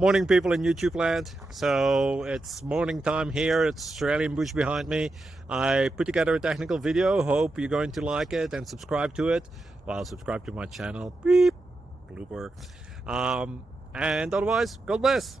Morning, people in YouTube land. So it's morning time here. It's Australian bush behind me. I put together a technical video. Hope you're going to like it and subscribe to it. Well, subscribe to my channel. Beep. Blooper. And otherwise, God bless.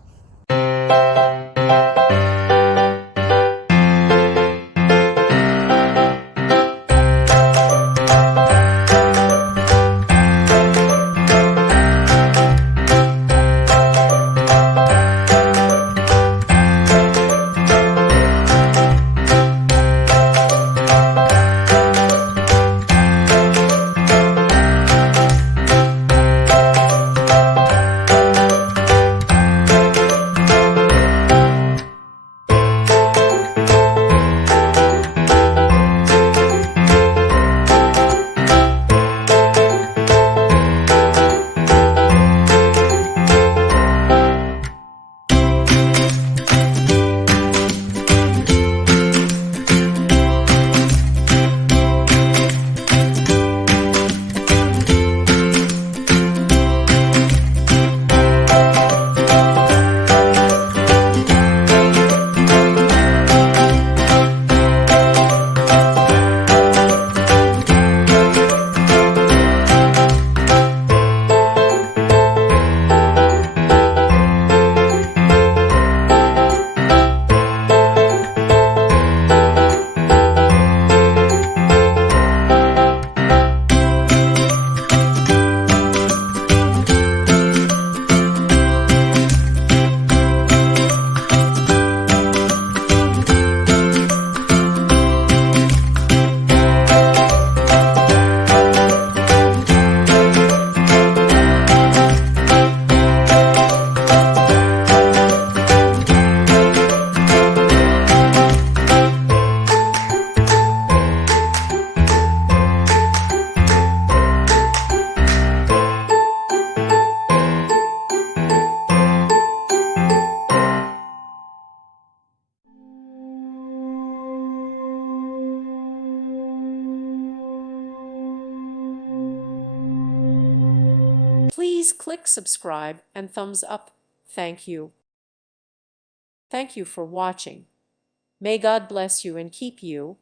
Please click subscribe and thumbs up. Thank you. Thank you for watching. May God bless you and keep you.